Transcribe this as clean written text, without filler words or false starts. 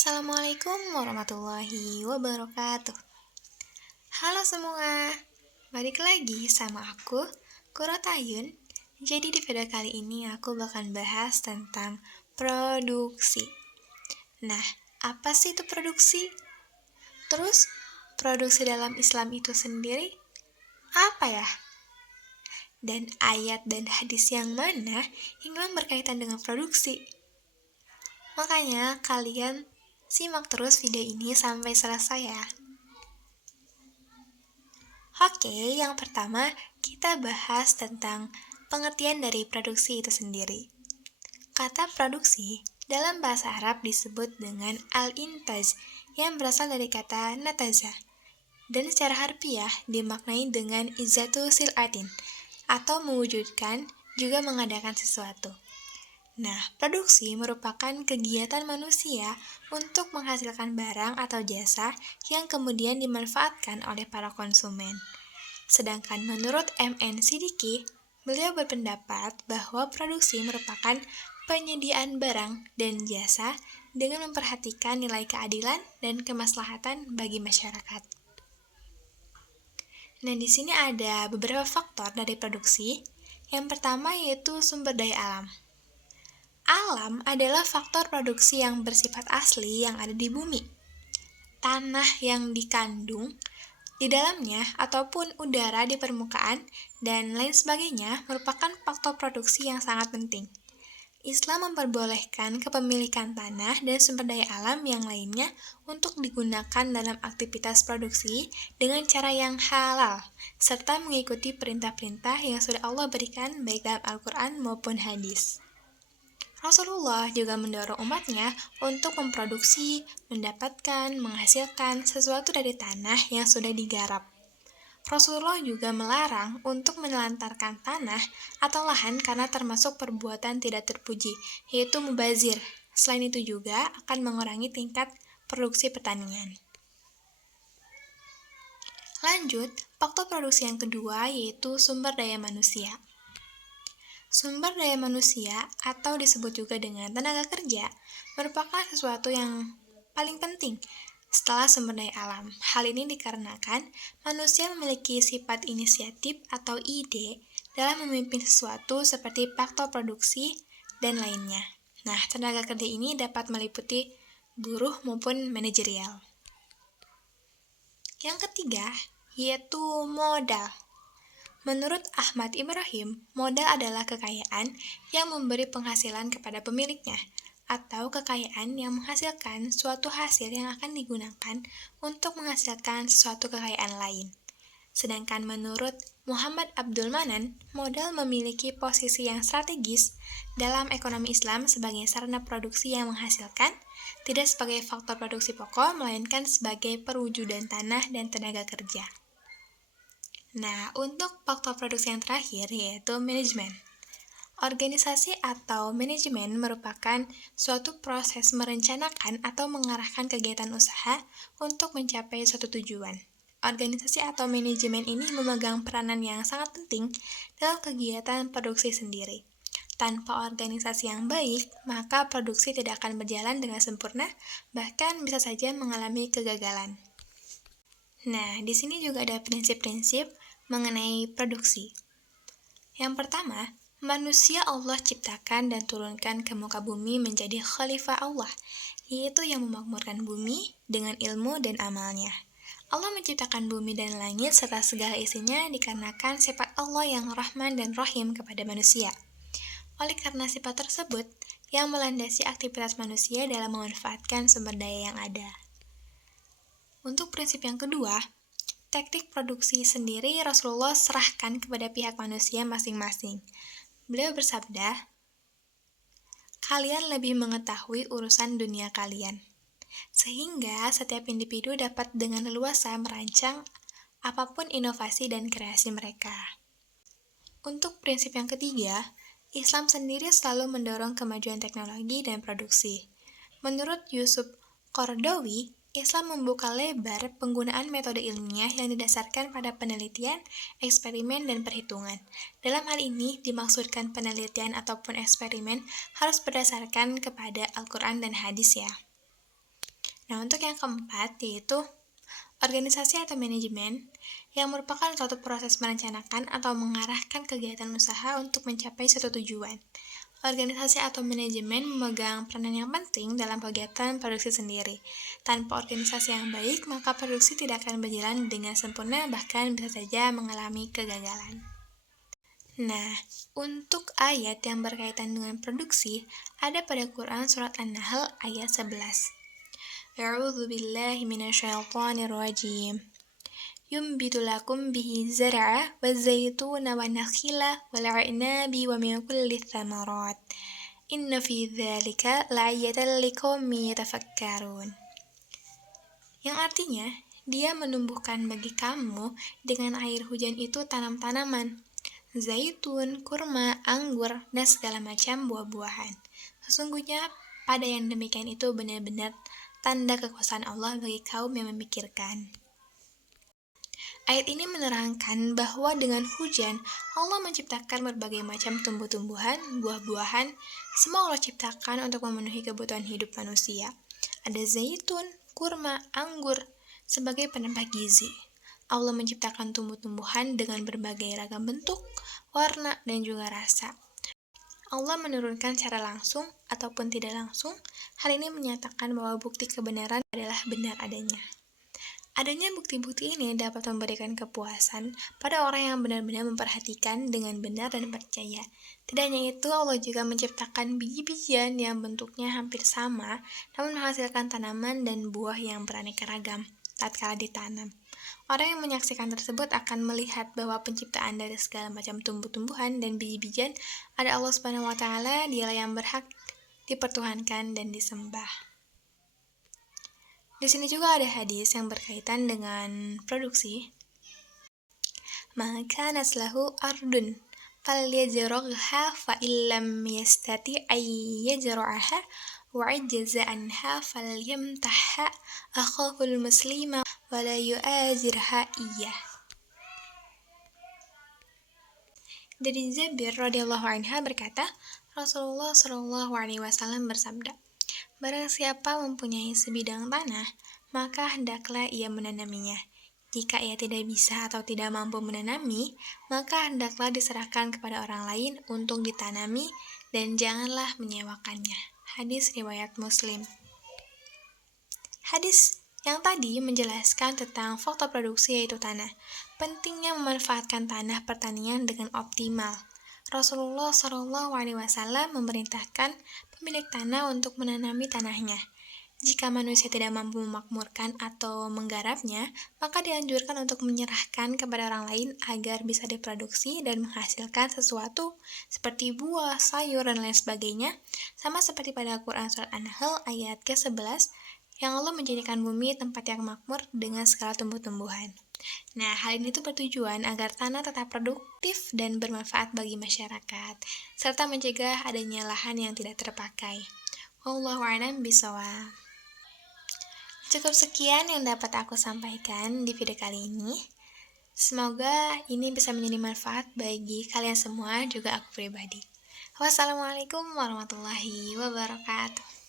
Assalamualaikum warahmatullahi wabarakatuh. Halo semua, balik lagi sama aku, Kuro Tayun. Jadi di video kali ini aku bakal bahas tentang produksi. Nah, apa sih itu produksi? Terus, produksi dalam Islam itu sendiri apa ya? Dan ayat dan hadis yang mana yang berkaitan dengan produksi? Makanya kalian simak terus video ini sampai selesai ya. Oke, yang pertama kita bahas tentang pengertian dari produksi itu sendiri. Kata produksi dalam bahasa Arab disebut dengan al-intaj yang berasal dari kata nataza dan secara harfiah dimaknai dengan izatu sil'atin atau mewujudkan juga mengadakan sesuatu. Nah, produksi merupakan kegiatan manusia untuk menghasilkan barang atau jasa yang kemudian dimanfaatkan oleh para konsumen. Sedangkan menurut M.N. Siddiqui, beliau berpendapat bahwa produksi merupakan penyediaan barang dan jasa dengan memperhatikan nilai keadilan dan kemaslahatan bagi masyarakat. Nah, di sini ada beberapa faktor dari produksi. Yang pertama yaitu sumber daya alam. Alam adalah faktor produksi yang bersifat asli yang ada di bumi. Tanah yang dikandung di dalamnya ataupun udara di permukaan dan lain sebagainya merupakan faktor produksi yang sangat penting. Islam memperbolehkan kepemilikan tanah dan sumber daya alam yang lainnya untuk digunakan dalam aktivitas produksi dengan cara yang halal, serta mengikuti perintah-perintah yang sudah Allah berikan baik dalam Al-Quran maupun hadis. Rasulullah juga mendorong umatnya untuk memproduksi, mendapatkan, menghasilkan sesuatu dari tanah yang sudah digarap. Rasulullah juga melarang untuk menelantarkan tanah atau lahan karena termasuk perbuatan tidak terpuji, yaitu mubazir. Selain itu juga akan mengurangi tingkat produksi pertanian. Lanjut, faktor produksi yang kedua yaitu sumber daya manusia. Sumber daya manusia atau disebut juga dengan tenaga kerja merupakan sesuatu yang paling penting setelah sumber daya alam. Hal ini dikarenakan manusia memiliki sifat inisiatif atau ide dalam memimpin sesuatu seperti faktor produksi dan lainnya. Nah, tenaga kerja ini dapat meliputi buruh maupun manajerial. Yang ketiga yaitu modal. Menurut Ahmad Ibrahim, modal adalah kekayaan yang memberi penghasilan kepada pemiliknya, atau kekayaan yang menghasilkan suatu hasil yang akan digunakan untuk menghasilkan suatu kekayaan lain. Sedangkan menurut Muhammad Abdul Manan, modal memiliki posisi yang strategis dalam ekonomi Islam sebagai sarana produksi yang menghasilkan, tidak sebagai faktor produksi pokok, melainkan sebagai perwujudan tanah dan tenaga kerja. Nah, untuk faktor produksi yang terakhir yaitu manajemen. Organisasi atau manajemen merupakan suatu proses merencanakan atau mengarahkan kegiatan usaha untuk mencapai suatu tujuan. Organisasi atau manajemen ini memegang peranan yang sangat penting dalam kegiatan produksi sendiri. Tanpa organisasi yang baik, maka produksi tidak akan berjalan dengan sempurna, bahkan bisa saja mengalami kegagalan. Nah, di sini juga ada prinsip-prinsip mengenai produksi. Yang pertama, manusia Allah ciptakan dan turunkan ke muka bumi menjadi khalifah Allah, yaitu yang memakmurkan bumi dengan ilmu dan amalnya. Allah menciptakan bumi dan langit serta segala isinya dikarenakan sifat Allah yang Rahman dan Rahim kepada manusia. Oleh karena sifat tersebut, yang melandasi aktivitas manusia dalam memanfaatkan sumber daya yang ada. Untuk prinsip yang kedua, teknik produksi sendiri Rasulullah serahkan kepada pihak manusia masing-masing. Beliau bersabda, "Kalian lebih mengetahui urusan dunia kalian." Sehingga setiap individu dapat dengan leluasa merancang apapun inovasi dan kreasi mereka. Untuk prinsip yang ketiga, Islam sendiri selalu mendorong kemajuan teknologi dan produksi. Menurut Yusuf Qaradawi, Islam membuka lebar penggunaan metode ilmiah yang didasarkan pada penelitian, eksperimen, dan perhitungan. Dalam hal ini, dimaksudkan penelitian ataupun eksperimen harus berdasarkan kepada Al-Quran dan hadis ya. Nah, untuk yang keempat yaitu organisasi atau manajemen yang merupakan suatu proses merencanakan atau mengarahkan kegiatan usaha untuk mencapai suatu tujuan. Organisasi atau manajemen memegang peranan yang penting dalam kegiatan produksi sendiri. Tanpa organisasi yang baik, maka produksi tidak akan berjalan dengan sempurna, bahkan bisa saja mengalami kegagalan. Nah, untuk ayat yang berkaitan dengan produksi, ada pada Quran Surat An-Nahl ayat 11. A'udzu billahi minasyaitonir rajim. ينبت لكم به الزرع والزيتون والنخيل والعناب ومن كل الثمرات إن في ذلك لآية لقوم يتفكرون. Yang artinya, dia menumbuhkan bagi kamu dengan air hujan itu tanam-tanaman, zaitun, kurma, anggur, dan segala macam buah-buahan. Sesungguhnya pada yang demikian itu benar-benar tanda kekuasaan Allah bagi kaum yang memikirkan. Ayat ini menerangkan bahwa dengan hujan, Allah menciptakan berbagai macam tumbuh-tumbuhan, buah-buahan, semua Allah ciptakan untuk memenuhi kebutuhan hidup manusia. Ada zaitun, kurma, anggur, sebagai penambah gizi. Allah menciptakan tumbuh-tumbuhan dengan berbagai ragam bentuk, warna, dan juga rasa. Allah menurunkan secara langsung ataupun tidak langsung, hal ini menyatakan bahwa bukti kebenaran adalah benar adanya. Adanya bukti-bukti ini dapat memberikan kepuasan pada orang yang benar-benar memperhatikan dengan benar dan percaya. Tidak hanya itu, Allah juga menciptakan biji-bijian yang bentuknya hampir sama, namun menghasilkan tanaman dan buah yang beraneka ragam tatkala ditanam. Orang yang menyaksikan tersebut akan melihat bahwa penciptaan dari segala macam tumbuh-tumbuhan dan biji-bijian ada Allah Subhanahu wa taala, Dialah yang berhak dipertuhankan dan disembah. Di sini juga ada hadis yang berkaitan dengan produksi. Maka naslahu ardun falyazrugha fa illam yastati ay yajra'aha wa ajza anha falyamtahha akhahul muslima wa la yu'azirha iyyah. Dari Jabir radhiyallahu anha berkata, Rasulullah shallallahu alaihi wasallam bersabda, barang siapa mempunyai sebidang tanah, maka hendaklah ia menanaminya. Jika ia tidak bisa atau tidak mampu menanami, maka hendaklah diserahkan kepada orang lain untuk ditanami dan janganlah menyewakannya. Hadis riwayat Muslim. Hadis yang tadi menjelaskan tentang faktor produksi yaitu tanah. Pentingnya memanfaatkan tanah pertanian dengan optimal. Rasulullah SAW memerintahkan pemilik tanah untuk menanami tanahnya. Jika manusia tidak mampu memakmurkan atau menggarapnya, maka dianjurkan untuk menyerahkan kepada orang lain agar bisa diproduksi dan menghasilkan sesuatu seperti buah, sayur, dan lain sebagainya, sama seperti pada Quran Surat An-Nahl ayat ke-11 yang Allah menjadikan bumi tempat yang makmur dengan segala tumbuh-tumbuhan. Nah, hal ini tuh bertujuan agar tanah tetap produktif dan bermanfaat bagi masyarakat, serta mencegah adanya lahan yang tidak terpakai. Wallahu a'lam bishawab. Cukup sekian yang dapat aku sampaikan di video kali ini. Semoga ini bisa menjadi manfaat bagi kalian semua, juga aku pribadi. Wassalamualaikum warahmatullahi wabarakatuh.